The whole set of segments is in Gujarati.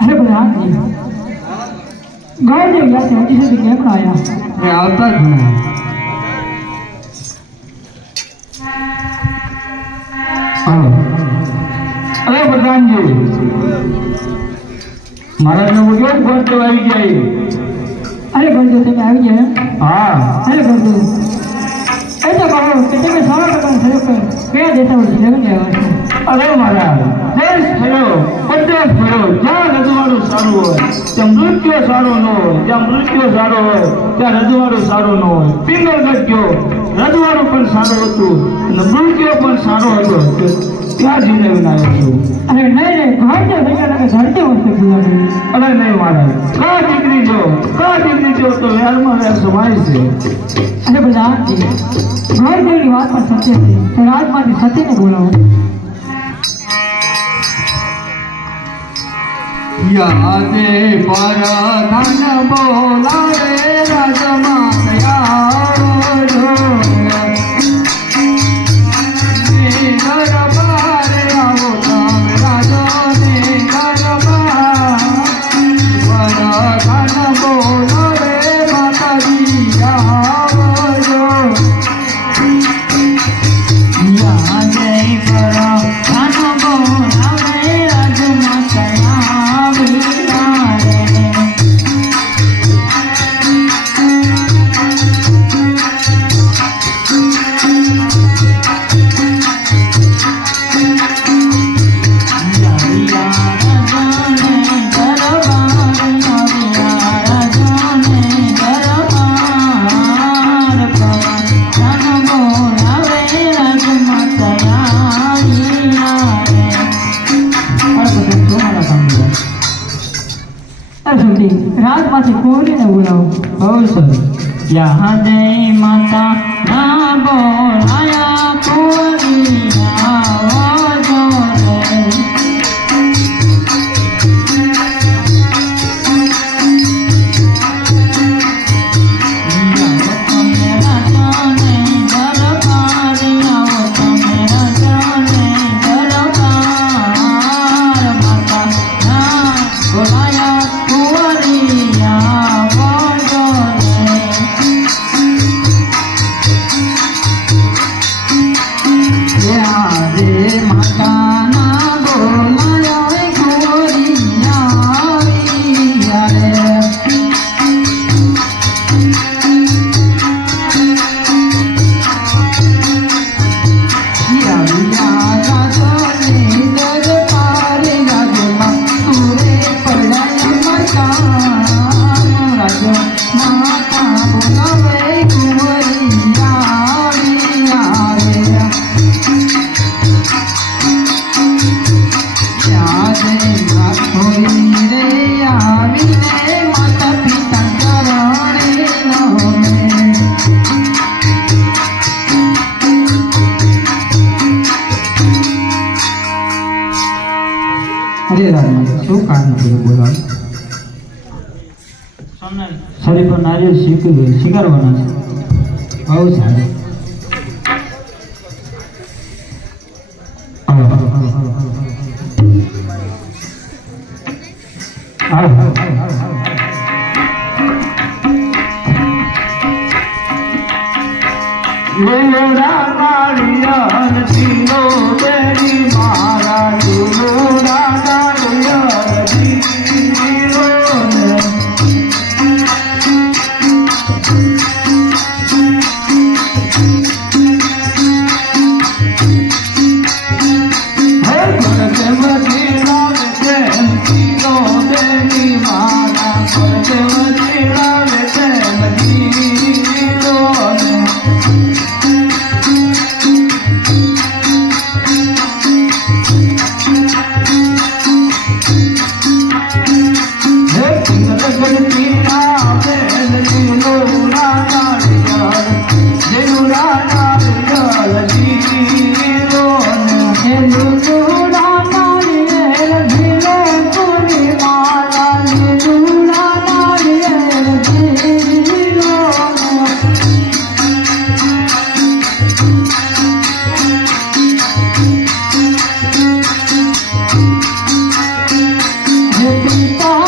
અરે બધા આંટી ગૌરદેવ યાદ હજી સુધી કેમ ના આવ્યા એ આવતા જ હાલો. અરે પ્રધાનજી. મારા ને કેવું ફોન તો આવી ગયા અરે ગૌરદેવ તમે આવી ગયા? હા. અરે ગૌરદેવ એ તો કહો કે તમે સો ટકા ખરેખર કયા દેશા વર્ષ લગ્ન આવ્યા છો? અરે મારા દેશ થયો પ્રદેશ થયો જ્યાં રજવાડું સારું હોય ત્યાં મૃત્યુ સારો ન હોય ત્યાં મૃત્યુ સારો હોય ત્યાં રજવાડું સારું ન હોય. પિંગલગઢ ગયો રજવાડું પણ સારું હતું અને મૃત્યુ પણ સારો હતો. ત્યાં જઈને વિનાયો છું. અરે નહીં નહીં તમે લાગે વસ્તુ અરે નહીં મારા કા દીકરી જો કા દીકરી જો તો વ્યારમાં વ્યાર સમાય છે. અરે બધા આંટી ગૌરદેવની વાત પણ સત્ય છે રાજમાંથી સત્યને બોલાવો. યાદે પર ધન બોલાવે રાજમાં કયા અત્યાર સુધી. રાતમાંથી કોઈને બોલાવો બહુ માતા ના બોલાયા કોઈ બોલાયા કુંવરી બોલવાનું શરીર પર નારિયેળ શીખવી Então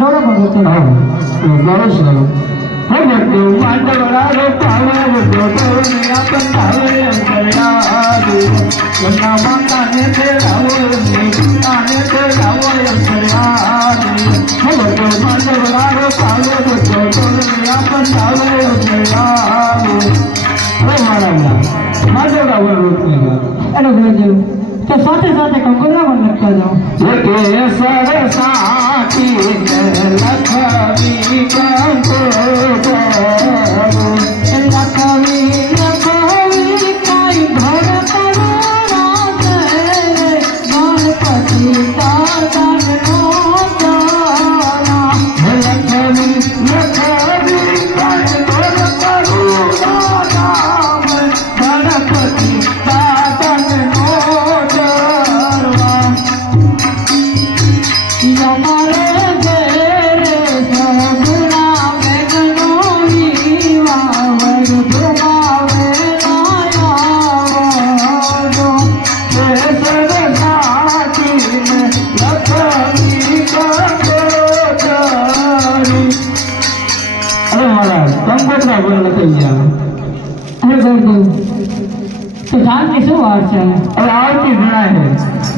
સાથે સાથે માંડોળો પણ ગોતો માંડવડાનો પાવર જોતો ને આપણને અંતર્યાદુ ગંગા માતાને તેડાવો ને તાને તેડાવો અંતર્યાદુ હવે તો મારા પાવર જોતો ને આપણને અંતર્યાદુ હવે મારા માંડવડા વર એનો ગુરુદેવ તો સાથે સાથે કંકોત્રા પણ લખતા જાઓ જે કે સરસાતી લખવી કંકો અરે ગુરુદેવ તો જાનની શું વાત છે હવે આવતી ગણાય છે